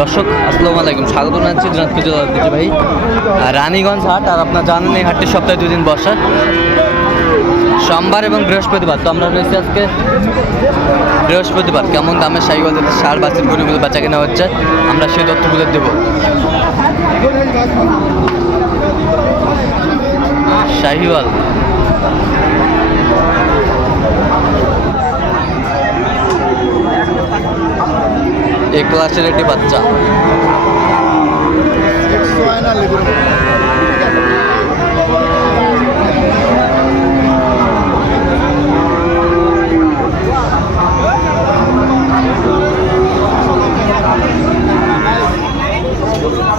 দর্শক, আসসালামু আলাইকুম। স্বাগত জানাচ্ছি দিনাজপুর ভাই রানীগঞ্জ হাট আর আপনার জানেন এই হাটটি সপ্তাহে দুদিন বসে। সোমবার এবং বৃহস্পতিবার, তো আমরা রয়েছি আজকে বৃহস্পতিবার। কেমন দামে সাইকেল সার, বাসের গরুগুলো বেচা কেনা হচ্ছে, আমরা সেই তথ্যগুলো দেবো। শাহিওয়াল। এক ক্লাসের একটি বাচ্চা।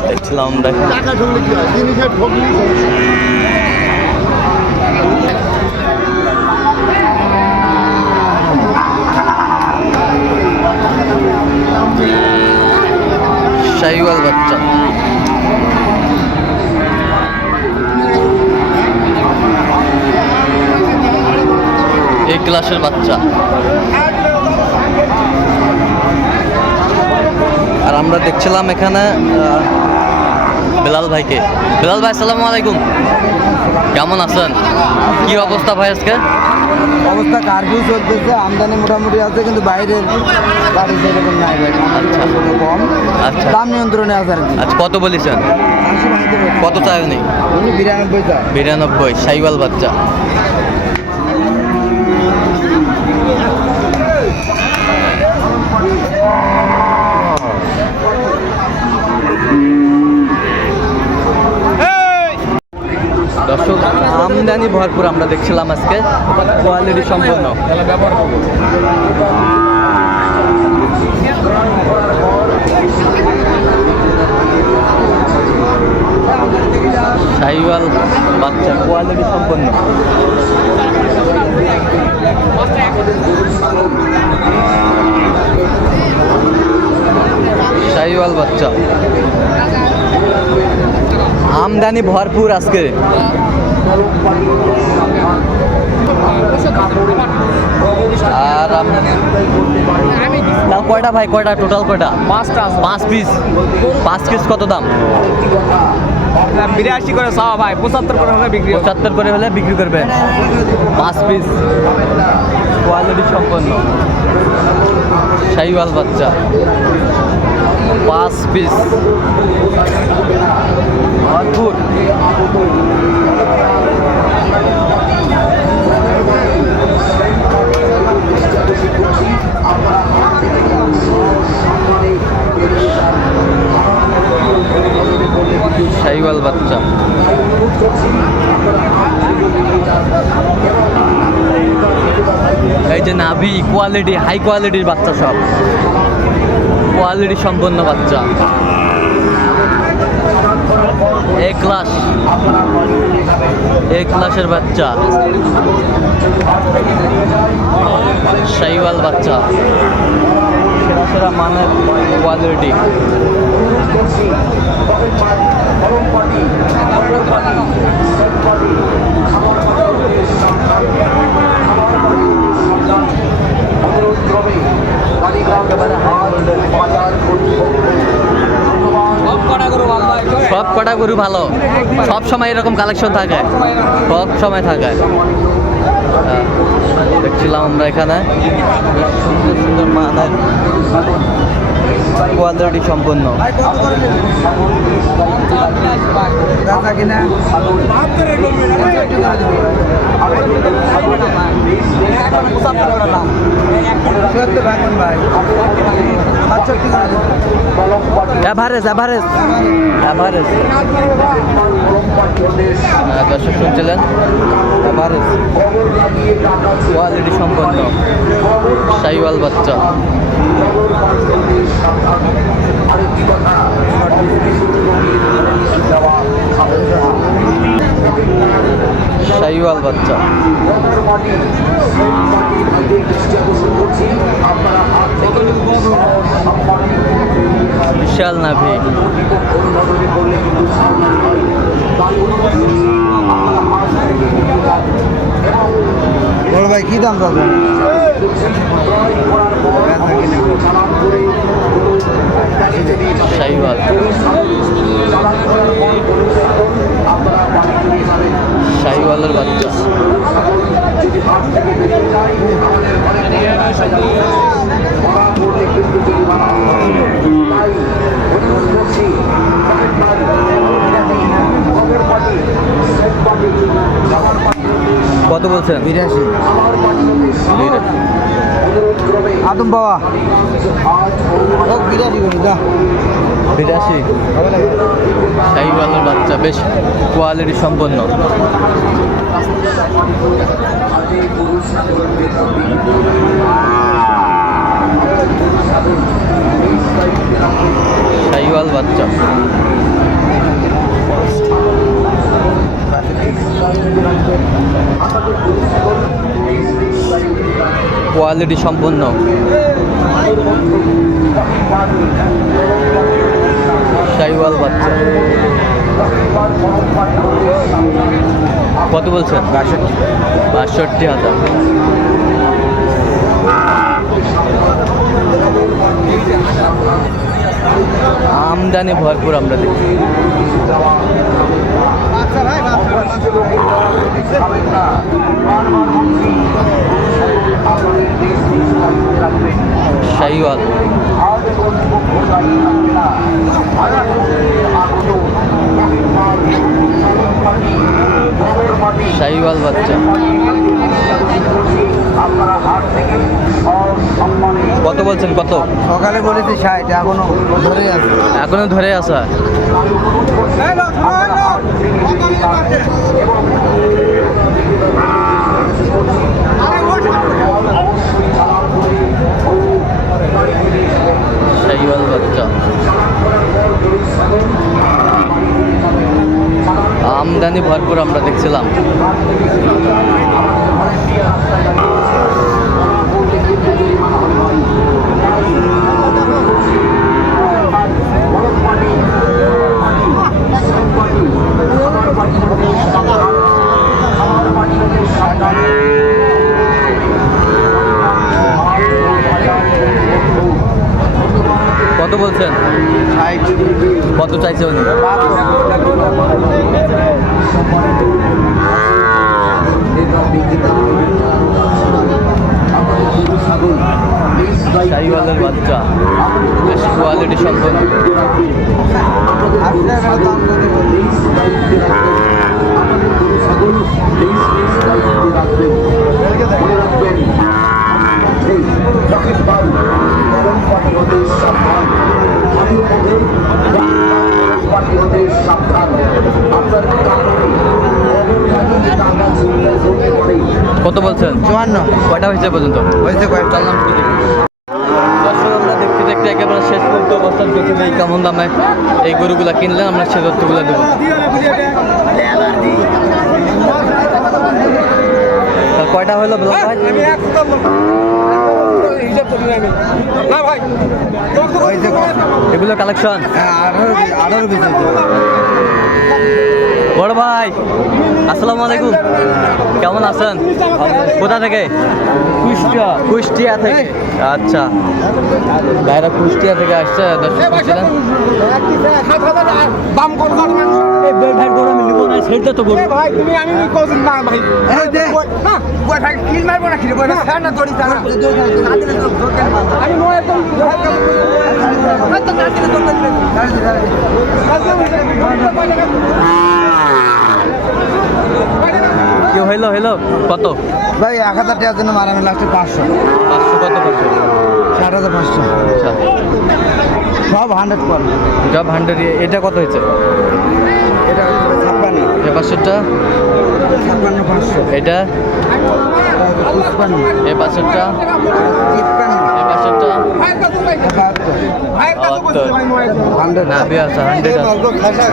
দেখছিলাম দেখেন টাকা ঢুকলে কি হয়? জিনিসের ঢুকলেই শাহিওয়াল বাচ্চা। এই ক্লাসের বাচ্চা। আর আমরা দেখছিলাম এখানে বেলাল ভাইকে। বেলাল ভাই, আসসালামু আলাইকুম। কেমন আছেন? কি অবস্থা ভাই আজকে? অবস্থা কারফিউ চলতেছে আমদানি মোটামুটি আছে কিন্তু বাইরের গাড়ি সেরকম নাই ভাই। আমদানি কম। আচ্ছা। দাম নিয়ন্ত্রণে আছে আর কি। আচ্ছা কত বলেছেন? কত চাই নেই উনি বিরানব্বই চা বিরানব্বই সাইওয়াল বাচ্চা দর্শক আমদানি ভরপুর আমরা দেখছিলাম আজকে। কোয়ালিটি সম্পন্ন। শাহিওয়াল বাচ্চা, কোয়ালিটি সম্পন্ন। শাহিওয়াল বাচ্চা। আমদানি ভরপুর আজকে। আর তাও কয়টা ভাই? কয়টা? টোটাল কয়টা? পাঁচটা। পাঁচ পিস পাঁচ পিস কত দাম? বিরাশি করে চাওয়া ভাই। পঁচাত্তর করে হলে বিক্রি পঁচাত্তর করে হলে বিক্রি করবে। পাঁচ পিস কোয়ালিটি সম্পন্ন। শাহিওয়াল বাচ্চা। পাঁচ পিস ভরপুর শাহিওয়াল বাচ্চা। এই যে নাভি কোয়ালিটি হাই কোয়ালিটির বাচ্চা সব। কোয়ালিটি সম্পন্ন বাচ্চা। এ ক্লাস এ ক্লাসের বাচ্চা। শাইওয়াল বাচ্চা। সেরা মানের কোয়ালিটি সব কটা গরু ভালো। সব সময় এরকম কালেকশন থাকে। সব সময় থাকে। দেখছিলাম আমরা এখানে। সুন্দর সুন্দর মানের কোয়ালিটি সম্পন্ন দর্শক শুনছিলেন? এভারেজ কোয়ালিটি সম্পন্ন সাইওয়াল বাচ্চা। সাইওয়াল বাচ্চা। বিশাল নাভি। ভাই কি দাম চাচ্ছেন বাচ্চা। বলছেন? বিরাশি। আদম বাবা। বিরাশি করে যা। বিরাশি। শাহিওয়ালের বাচ্চা বেশ কোয়ালিটি সম্পন্ন। শাহিওয়াল বাচ্চা কোয়ালিটি সম্পন্ন। শাহিওয়াল বাচ্চা। কত বলছেন? বাষট্টি হাজার। আমদানি ভরপুর আমরা দেখি। শাহিওয়াল শাহিওয়াল বাচ্চা। কত বলছেন কত? সকালে বলেছি ষাট এখনও ধরে আছে। এখনও ধরে আসা শাহিওয়াল বাচ্চা আমদানি ভরপুর আমরা দেখছিলাম। বলছেন কত চাইছে উনি শাহিওয়ালের বাচ্চা বেশ কোয়ালিটি সম্পন্ন কত বলছেন? চুয়ান্ন। কয়টা হয়েছে পর্যন্ত? হয়েছে কয়েকটা। আমরা দেখতে দেখতে একেবারে শেষ পর্যন্ত অবস্থান করছি এই কেমন দামে এই গরুগুলা কিনলে আমরা সে তথ্যগুলো দেবো। কয়টা হলো? ব্লক ভাই আমি না ভাই এগুলো কালেকশন হ্যাঁ আঠারো আঠারো বড় ভাই আসসালামু আলাইকুম। কেমন আছেন? কোথা থেকে? কুষ্টিয়া। কুষ্টিয়া থেকে। আচ্ছা। ভাইরা কুষ্টিয়া থেকে আসছে দর্শক সেইটা তো গরু ভাই তুমি আমি কোচিং না ভাই দে। না কয় ভাই কিল মারবো না খিরে কয় না ফ্যান না দড়ি তা না আমি হইল হইল কত? ভাই এক হাজার টাকার জন্য মারানো লাস্টে পাঁচশো। পাঁচশো কত পাঁচশো? ষাট হাজার পাঁচশো। আচ্ছা। সব হান্ড্রেড কর জব হান্ড্রেড এটা কত হয়েছে? এটা ছাপ্পান্ন। এ পাঁচশোটা? ছাপ্পান্ন পাঁচশো। এটা? এ পাঁচশোটা? তিপ্পান্ন এ পাঁচশোটা ভাই কত ভাই বাহাত্তর ভাই কত কইছো ভাই নো একদম হান্ড্রেড না বিয়ে আছে হান্ড্রেড হ্যাঁ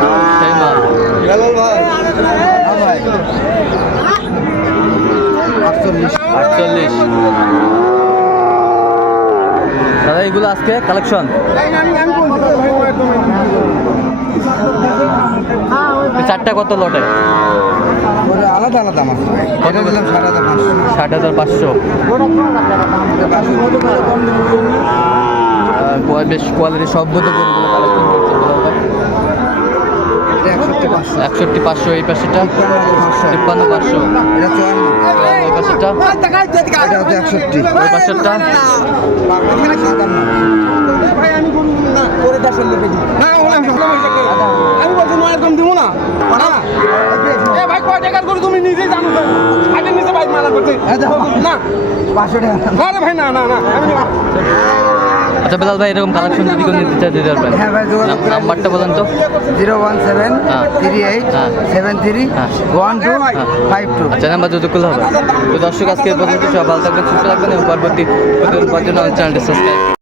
আটচল্লিশ আটচল্লিশ দাদা এগুলো আজকে কালেকশন চারটা কত লটে? আলাদা আলাদা মাছ এটা দিলাম ষাট হাজার পাঁচশো। বেশ কোয়ালিটি। এটা একষট্টি পাঁচশো। এই পাশেটা তিপ্পান্ন পাঁচশো। এই পাশেটা একষট্টি। ওই পাশেরটা? আমি গরু না করে দাস লিখে দিই না ওলা আমি বলছি নো একদম দিব না। না। এ ভাই কয় টাকার গরু তুমি নিজেই জানো তো? আগে নিচে ভাই না। পাঁচশো টাকা। না রে ভাই না না না আচ্ছা বেলাল ভাই এরকম কালেকশন যদি কেউ নিতে চায় দিতে পারবেন হ্যাঁ নাম্বারটা বলেন তো। জিরো ওয়ান সেভেন হ্যাঁ। থ্রি এইট হ্যাঁ। সেভেন থ্রি হ্যাঁ। One two five two. আচ্ছা নাম্বার হবে। তো দর্শক আজকে পর্যন্ত সব ভালো থাকবেন সুস্থ থাকবেন এবং পরবর্তী প্রতিদিন জন্য চ্যানেলটি সাবস্ক্রাইব